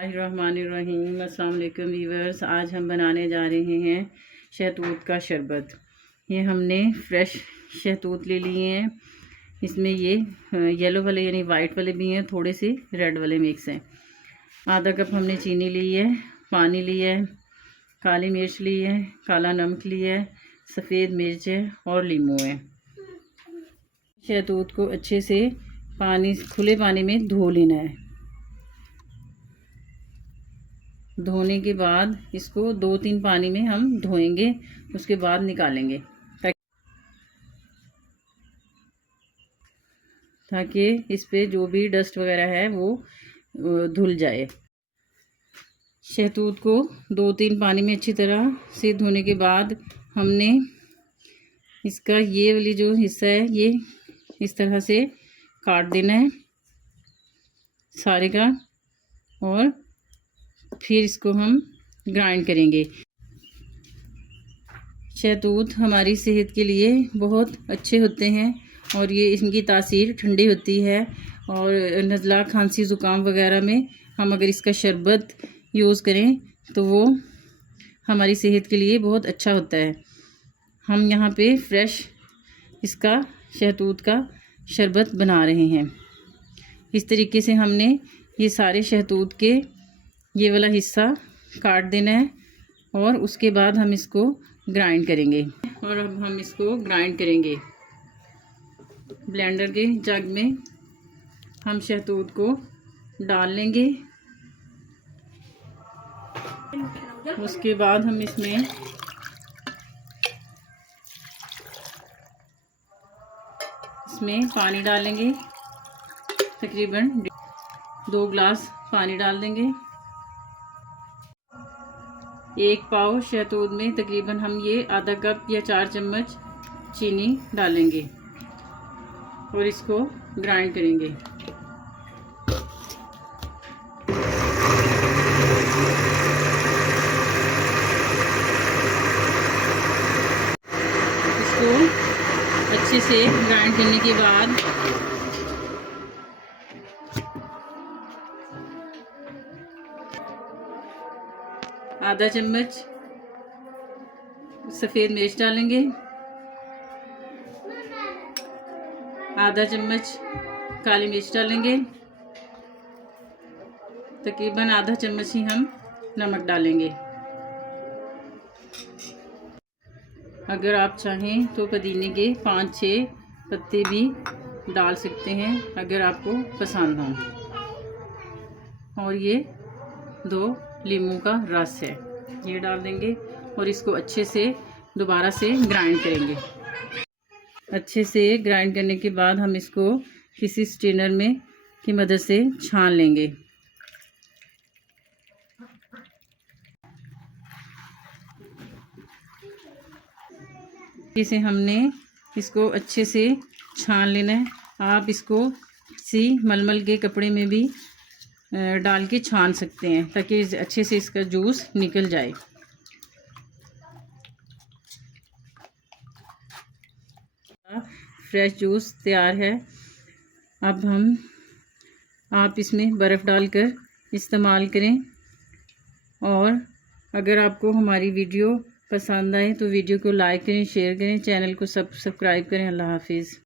बिस्मिल्लाहिर्रहमानिर्रहीम। अस्सलाम वालेकुम वीवर्स। आज हम बनाने जा रहे हैं शहतूत का शरबत। ये हमने फ्रेश शहतूत ले लिए हैं। इसमें ये येलो वाले यानी वाइट वाले भी हैं, थोड़े से रेड वाले मिक्स हैं। आधा कप हमने चीनी ली है, पानी लिया है, काली मिर्च ली है, काला नमक लिया है, सफ़ेद मिर्च है और लीमू है। शहतूत को अच्छे से खुले पानी में धो लेना है। धोने के बाद इसको 2-3 पानी में हम धोएंगे, उसके बाद निकालेंगे ताकि इस पे जो भी डस्ट वगैरह है वो धुल जाए। शहतूत को 2-3 पानी में अच्छी तरह से धोने के बाद हमने इसका ये वाली जो हिस्सा है ये इस तरह से काट देना है सारे का, और फिर इसको हम ग्राइंड करेंगे। शहतूत हमारी सेहत के लिए बहुत अच्छे होते हैं और ये इनकी तासीर ठंडी होती है, और नज़ला खांसी ज़ुकाम वगैरह में हम अगर इसका शरबत यूज़ करें तो वो हमारी सेहत के लिए बहुत अच्छा होता है। हम यहाँ पे फ्रेश इसका शहतूत का शरबत बना रहे हैं। इस तरीके से हमने ये सारे शहतूत के ये वाला हिस्सा काट देना है और उसके बाद हम इसको ग्राइंड करेंगे। और अब हम इसको ग्राइंड करेंगे। ब्लेंडर के जग में हम शहतूत को डाल लेंगे। उसके बाद हम इसमें पानी डालेंगे। तकरीबन 2 गिलास पानी डाल देंगे। 1 पाव शहतूत में तकरीबन हम ये आधा कप या 4 चम्मच चीनी डालेंगे और इसको ग्राइंड करेंगे। इसको अच्छे से ग्राइंड करने के बाद आधा चम्मच सफ़ेद मिर्च डालेंगे, आधा चम्मच काली मिर्च डालेंगे, तकरीबन आधा चम्मच ही हम नमक डालेंगे। अगर आप चाहें तो पुदीने के 5-6 पत्ते भी डाल सकते हैं अगर आपको पसंद हो। और ये 2 लीमू का रस है, ये डाल देंगे और इसको अच्छे से दोबारा से ग्राइंड करेंगे। अच्छे से ग्राइंड करने के बाद हम इसको किसी स्ट्रेनर में की मदद से छान लेंगे। इसे हमने इसको अच्छे से छान लेना है। आप इसको किसी मलमल के कपड़े में भी डाल के छान सकते हैं ताकि अच्छे से इसका जूस निकल जाए। फ्रेश जूस तैयार है। अब आप इसमें बर्फ़ डालकर इस्तेमाल करें। और अगर आपको हमारी वीडियो पसंद आए तो वीडियो को लाइक करें, शेयर करें, चैनल को सब्सक्राइब करें। अल्लाह हाफिज़।